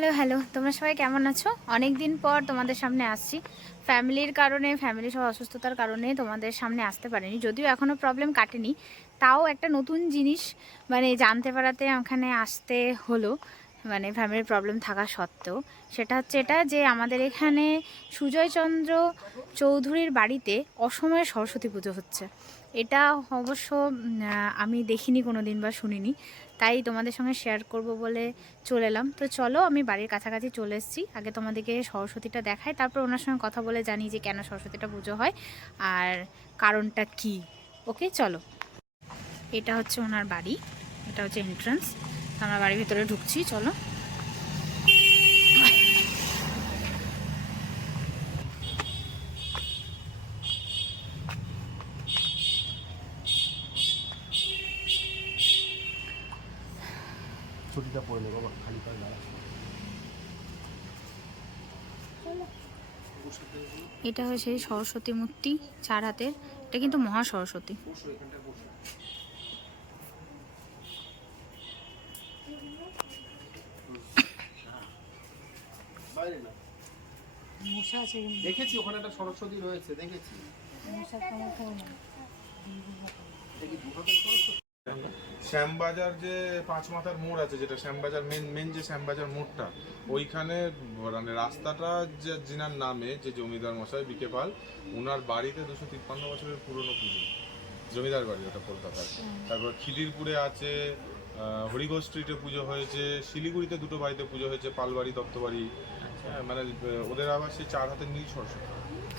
Hello hello, তোমরা সবাই কেমন আছো? অনেক দিন পর তোমাদের সামনে আসছি। ফ্যামিলির কারণে, ফ্যামিলির সব অসুস্থতার কারণে তোমাদের সামনে আসতে পারিনি, যদিও এখনও প্রবলেম কাটেনি। তাও একটা নতুন জিনিস জানতে পারাতে ওখানে আসতে হলো, ফ্যামিলির প্রবলেম থাকা সত্ত্বেও। সেটা হচ্ছে এটা যে আমাদের এখানে সুজয়চন্দ্র চৌধুরীর বাড়িতে অসময়ে সরস্বতী পুজো হচ্ছে। এটা অবশ্য আমি দেখিনি কোনো দিন বা শুনিনি, তাই তোমাদের সঙ্গে শেয়ার করব বলে চলে এলাম। তো চলো, আমি বাড়ির কাছাকাছি চলে এসেছি। আগে তোমাদেরকে সরস্বতীটা দেখাই, তারপর ওনার সঙ্গে কথা বলে জানি যে কেন সরস্বতীটা পুজো হয় আর কারণটা কি। ওকে চলো, এটা হচ্ছে ওনার বাড়ি, এটা হচ্ছে এন্ট্রান্স। আমরা বাড়ির ভিতরে ঢুকছি, চলো। ছুটিটা পড়ে নেবো বাবা, খালি পায়ে দাঁড়া। এটা হচ্ছে সেই সরস্বতী মূর্তি, চার হাতের। এটা কিন্তু মহা সরস্বতী। বাইরে না, দেখেছি ওখানে একটা সরস্বতী রয়েছে, দেখেছি। শ্যামবাজার যে পাঁচ মাথার মোড় আছে, যেটা শ্যামবাজার মেন যে শ্যামবাজার মোড়টা, ওইখানে মানে রাস্তাটা যে যিনার নামে, যে জমিদার মশাই বিকে পাল, ওনার বাড়িতে 253 বছরের পুরনো পুজো, জমিদার বাড়ি ওটা কলকাতার। তারপর খিদিরপুরে আছে, হরিঘোষ স্ট্রিটে পুজো হয়েছে, শিলিগুড়িতে দুটো বাড়িতে পুজো হয়েছে, পালবাড়ি দত্তবাড়ি। হ্যাঁ, ওদের আবার সেই চার হাতের নীল সরস্বতী।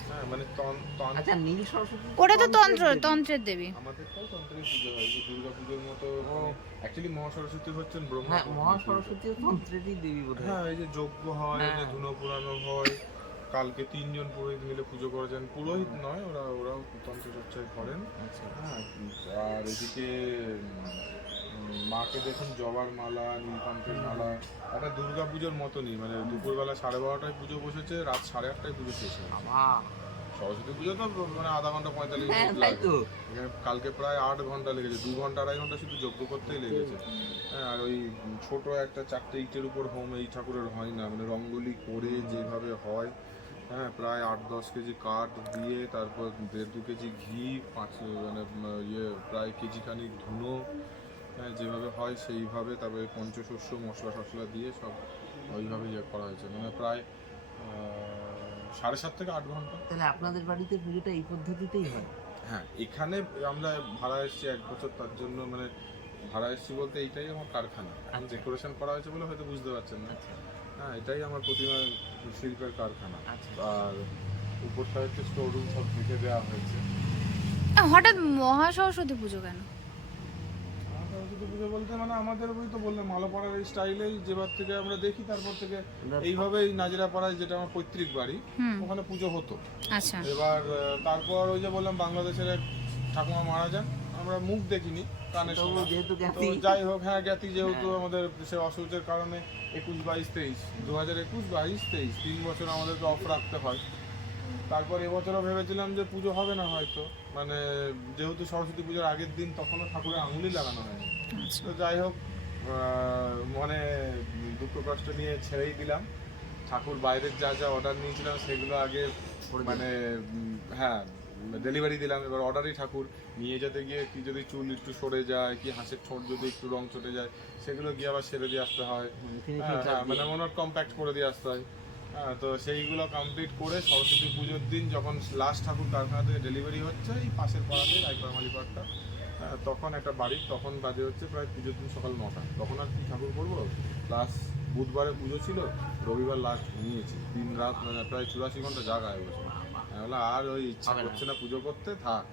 হ্যাঁ, আচ্ছা, নীল সরস্বতী ওটা তো তন্ত্রের দেবী। আমাদেরটাও তন্ত্রের পুজো হয়, যে দুর্গা পুজোর মতো। অ্যাকচুয়ালি মহাসরস্বতী হচ্ছেন ব্রহ্মা। হ্যাঁ, মহাসরস্বতী তন্ত্রেরই দেবী বোধহয়। হ্যাঁ, এই যে যজ্ঞ হয়, যে ধুনো পুরানো হয়, কালকে 3 জন পুরোহিত মিলে পুজো করেছেন। পুরোহিত নয়, ওরাও তন্ত্র চর্চায় করেন। হ্যাঁ, আর এদিকে মাকে দেখুন, জবার মালা, নীলকণ্ঠের মালা, একটা দুর্গা পুজোর মতনই। দুপুরবেলা 12:30টায় পুজো বসেছে, রাত 8:30টায় পুজো শেষ হয়েছে। সরস্বতী পুজো তো আধা ঘন্টা 45 মিনিট লাগে। কালকে প্রায় 8 ঘন্টা লেগেছে, 2 ঘন্টা 2.5 ঘন্টা শুধু যজ্ঞ করতেই লেগেছে। হ্যাঁ, আর ওই ছোট একটা 4টে ইটের উপর হোম এই ঠাকুরের হয় না, রঙ্গোলি করে যেভাবে হয়। হ্যাঁ, প্রায় 8-10 কেজি কাঠ দিয়ে, তারপর 1.5-2 কেজি ঘি, প্রায় কেজি খানিক ধুনো। হ্যাঁ, যেভাবে হয় সেইভাবে, তারপরে পঞ্চশস্য মশলা টশলা দিয়ে সব ওইভাবে করা হয়েছে। প্রায় 7.5 থেকে 8 ঘন্টা। তাহলে আপনাদের বাড়িতে পুজোটা এই পদ্ধতিতেই হয়? হ্যাঁ, এখানে আমরা ভাড়া এসেছি 1 বছর, তার জন্য ভাড়া এসেছি বলতে এইটাই আমার কারখানা। ডেকোরেশন করা হয়েছে বলে হয়তো বুঝতে পারছেন না। হ্যাঁ, এটাই আমার প্রতিমা শিল্পের কারখানা। আর উপরটা হচ্ছে স্টোর রুম, সব রেখে দেওয়া হয়েছে। হঠাৎ মহা সরস্বতী পুজো কেন? সরস্বতী পুজো বলতে আমাদের ওই তো বললাম, মালাপাড়ার এই স্টাইলেই যেবার থেকে আমরা দেখি, তারপর থেকে এইভাবেই নাজিরাপাড়ায়, যেটা আমার পৈতৃক বাড়ি, ওখানে পুজো হতো। আচ্ছা। এবার তারপর ওই যে বললাম, বাংলাদেশের এক ঠাকুমা মারা যান, আমরা মুখ দেখিনি, কানে শোনা। তো যাই হোক, হ্যাঁ, জ্ঞাতি যেহেতু আমাদের সে অসুখের কারণে 21-22-23 2021-22-23 3 বছর আমাদেরকে অফ রাখতে হয়। তারপর এবছরও ভেবেছিলাম যে পুজো হবে না হয়তো, যেহেতু সরস্বতী পুজোর আগের দিন, তখনও ঠাকুরের আঙুলি লাগানো হয়নি। তো যাই হোক, মনে দুঃখ কষ্ট নিয়ে ছেড়েই দিলাম। ঠাকুর বাইরের যা যা অর্ডার নিয়েছিলাম সেগুলো আগে হ্যাঁ, ডেলিভারি দিলাম। এবার অর্ডারই ঠাকুর নিয়ে যেতে গিয়ে কি যদি চুল একটু সরে যায়, কি হাঁসের ঠোঁট যদি একটু রং চটে যায়, সেগুলো গিয়ে আবার সেরে দিয়ে আসতে হয়। হ্যাঁ, কম্প্যাক্ট করে দিয়ে আসতে হয়। হ্যাঁ, তো সেইগুলো কমপ্লিট করে সরস্বতী পুজোর দিন যখন লাস্ট ঠাকুর কারখানা থেকে ডেলিভারি হচ্ছে, এই পাশের পাড়াতে রায়পাড়া মালিপাড়টা, তখন একটা বাড়ির, তখন বাজে হচ্ছে প্রায় পুজোর দিন সকাল 9টা। তখন আর কি ঠাকুর করবো, প্লাস বুধবারে পুজো ছিল, রবিবার লাস্ট ঘুমিয়েছি, দিন রাত প্রায় 84 ঘন্টা জাগা হয়ে গেছে। আর ওই ইচ্ছা করছে না পুজো করতে, থাক।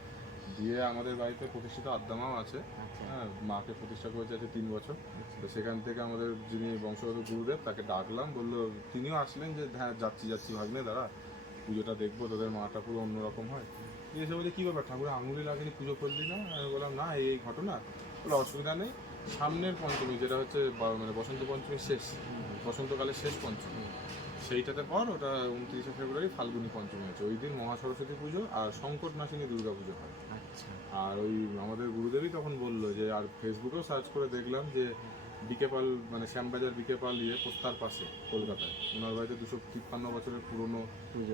দিয়ে আমাদের বাড়িতে প্রতিষ্ঠিত আদ্দামাও আছে। হ্যাঁ, মাকে প্রতিষ্ঠা করেছে আছে 3 বছর। তো সেখান থেকে আমাদের যিনি বংশগত গুরুদেব, তাকে ডাকলাম, বললো, তিনিও আসলেন যে হ্যাঁ যাচ্ছি ভাগ্নে দাঁড়া, পুজোটা দেখবো, তোদের মাটা পুরো অন্যরকম হয়। দিয়ে এসে বলছে, কী ব্যাপার, ঠাকুরের আঙুলি লাগেনি, পুজো করলি না? আমি বললাম, না, এই ঘটনা। বলে, অসুবিধা নেই, সামনের পঞ্চমী, যেটা হচ্ছে বসন্ত পঞ্চমীর শেষ, বসন্তকালের শেষ পঞ্চমী, সেইটাতে কর। ওটা 29শে ফেব্রুয়ারি ফাল্গুনী পঞ্চমী আছে, ওই দিন মহাসরস্বতী পুজো আর সংকট নাশিনী দুর্গা পুজো হয়। আর ওই আমাদের গুরুদেবই তখন বললো যে, আর ফেসবুকেও সার্চ করে দেখলাম যে বিকে পাল মানে শ্যামবাজার বিকে পাল পোস্তার পাশে কলকাতায়। ওনার বাড়িতে 253 বছরের পুরনো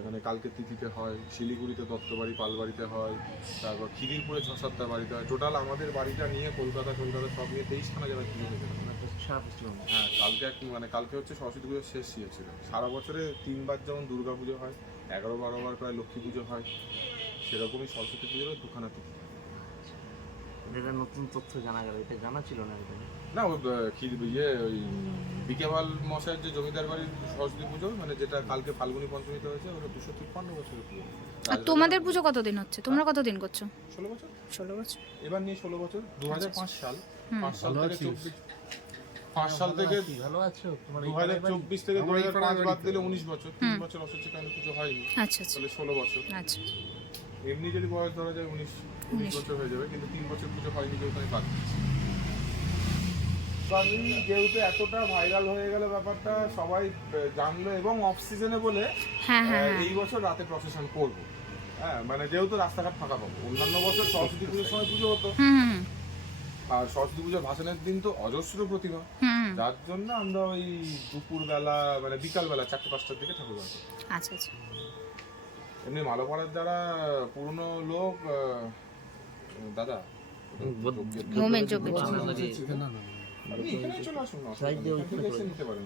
মানে কালকে তিথিতে হয়, শিলিগুড়িতে দত্তবাড়ি পালবাড়িতে হয়, তারপর খিদিরপুরে 6-7টা বাড়িতে হয়। টোটাল আমাদের বাড়িটা নিয়ে কলকাতা সব নিয়ে 23খানা জায়গায় পুজো হয়েছিল। হ্যাঁ, কালকে হচ্ছে সরস্বতী পুজোর শেষ ইয়ে ছিল। সারা বছরে 3বার যেমন দুর্গা পুজো হয়, 11-12 বার প্রায় লক্ষ্মী পুজো হয়, সেরকমই সরস্বতী পুজোরও 2খানা তিথি। এটা নতুন তথ্য জানা গেল, এটা জানা ছিল না। এটা না ওই বিকেপাল মশাইয়ের যে জমিদার বাড়ির সরস্বতী পুজো মানে যেটা কালকে ফাল্গুনী পঞ্চমীতে হয়েছে, ওটা 253 বছরের পুজো। আর তোমাদের পুজো কতদিন হচ্ছে? তোমরা কতদিন করছো? 16 বছর। 16 বছর। এবার নিয়ে 16 বছর। 2005 সাল। 5 সাল থেকে ভালো আছো? 2024 থেকে 2005 বাদ দিলে 19 বছর। 3 বছর অসুস্থ কারণে পুজো হয়নি। আচ্ছা আচ্ছা তাহলে 16 বছর। আচ্ছা। এমনি যদি বয়স ধরা যায় 19 বছর হয়ে যাবে, কিন্তু 3 বছর পুজো হয়নি যেহেতু আমি বাদ দিচ্ছি। যেহেতু এতটা ভাইরাল হয়ে গেল ব্যাপারটা, সবাই জানলো এবং অফ সিজনে বলে হ্যাঁ হ্যাঁ এই বছর রাতে প্রসেশন করবো। হ্যাঁ, মানে যেহেতু রাস্তাঘাট ফাঁকা পাবো। অন্যান্য বছর সরস্বতী পুজোর সময় পুজো হতো, হুম আর সরস্বতী পুজোর ভাসানের দিন তো অজস্র প্রতিমা, হুম। যার জন্য আমরা ওই দুপুরবেলা মানে বিকালবেলা 4-5টার দিকে ঠাকুর বানাবো। আচ্ছা আচ্ছা। এমনি মালোপাড়ার যারা পুরনো লোক দাদা মোমেন্ট যোগ্য। আপনি এখানেই চলে আসুন না, এখানে এসে নিতে পারেন।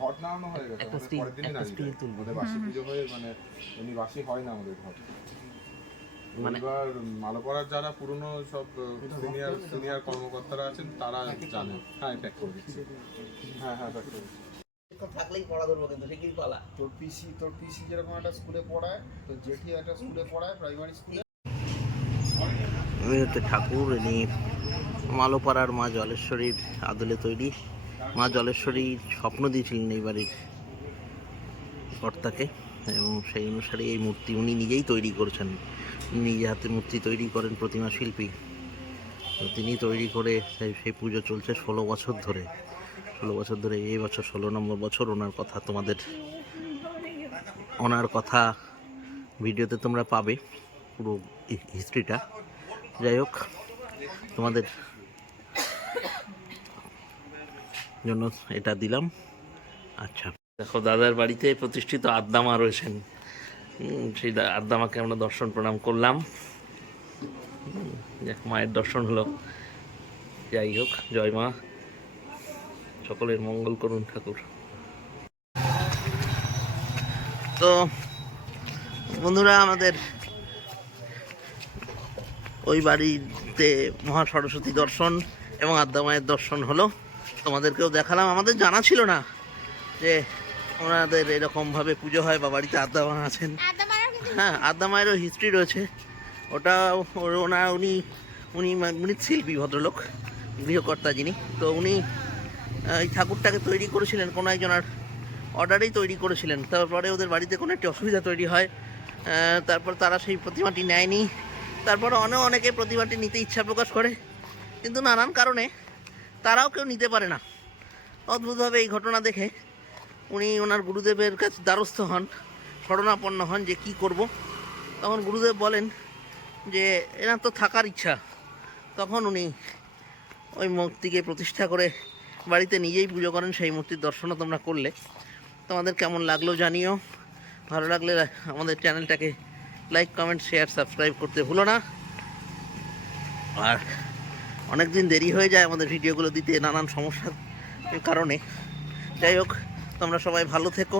ঘট নাড়ানো হয়ে গেছে, আমাদের পরের দিনই নাড়িয়ে দেয়। আমাদের বাসি পুজো হয়ে মানে এমনি বাসি হয় না আমাদের ঘট। এবার মালোপাড়ার যারা পুরনো সব সিনিয়র কর্মকর্তারা আছেন তারা জানেন। হ্যাঁ, প্যাক করে দিচ্ছি। হ্যাঁ প্যাক করে দিচ্ছি। থাকলেই পড়া ধরবো, কিন্তু সে কি পালা। তোর পিসি যেরকম একটা স্কুলে পড়ায়, তোর জেঠি একটা স্কুলে পড়ায়, প্রাইমারি স্কুলে। আমি হচ্ছে ঠাকুর, ইনি মালোপাড়ার মা জলেশ্বরীর আদলে তৈরি। মা জলেশ্বরী স্বপ্ন দিয়েছিলেন এই বাড়ির কর্তাকে, এবং সেই অনুসারে এই মূর্তি উনি নিজেই তৈরি করেছেন। নিজে হাতে মূর্তি তৈরি করেন, প্রতিমা শিল্পী। তো তিনি তৈরি করে সেই পুজো চলছে 16 বছর ধরে। 16 বছর ধরে, এই বছর 16 নম্বর বছর। ওনার কথা ভিডিওতে তোমরা পাবে, পুরো হিস্ট্রিটা। যাই হোক, তোমাদের জন্য এটা দিলাম। আচ্ছা, দেখো দাদার বাড়িতে প্রতিষ্ঠিত আদ্দামা রয়েছেন। সেই আদ্দামাকে আমরা দর্শন প্রণাম করলাম। যাক, মায়ের দর্শন হলো। যাই হোক, জয় মা, সকলের মঙ্গল করুন ঠাকুর। তো বন্ধুরা, আমাদের ওই বাড়িতে মহা সরস্বতী দর্শন এবং আদ্যা মায়ের দর্শন হলো। তোমাদেরকেও দেখালাম। আমাদের জানা ছিল না যে ওনাদের এরকমভাবে পুজো হয় বা বাড়িতে আদ্যা মা আছেন। হ্যাঁ, আদ্যা মায়েরও হিস্ট্রি রয়েছে। ওটা উনি শিল্পী ভদ্রলোক, গৃহকর্তা যিনি। তো উনি এই ঠাকুরটাকে তৈরি করেছিলেন কোনো একজনের অর্ডারেই তৈরি করেছিলেন। তারপরে ওদের বাড়িতে কোনো একটি অসুবিধা তৈরি হয়, তারপর তারা সেই প্রতিমাটি নেয়নি। তারপরে অনেকে প্রতিমাটি নিতে ইচ্ছা প্রকাশ করে, কিন্তু নানান কারণে তারাও কেউ নিতে পারে না। অদ্ভুতভাবে এই ঘটনা দেখে উনি ওনার গুরুদেবের কাছে দ্বারস্থ হন, শরণাপন্ন হন যে কি করব। তখন গুরুদেব বলেন যে এনার তো থাকার ইচ্ছা। তখন উনি ওই মূর্তিকে প্রতিষ্ঠা করে বাড়িতে নিজেই পুজো করেন। সেই মূর্তির দর্শনও তোমরা করলে। তোমাদের কেমন লাগলো জানিও। ভালো লাগলে আমাদের চ্যানেলটাকে লাইক, কমেন্ট, শেয়ার, সাবস্ক্রাইব করতে ভুলো না। আর অনেক দিন দেরি হয়ে যায় আমাদের ভিডিওগুলো দিতে নানান সমস্যার কারণে। যাই হোক, তোমরা সবাই ভালো থেকো।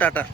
টাটা।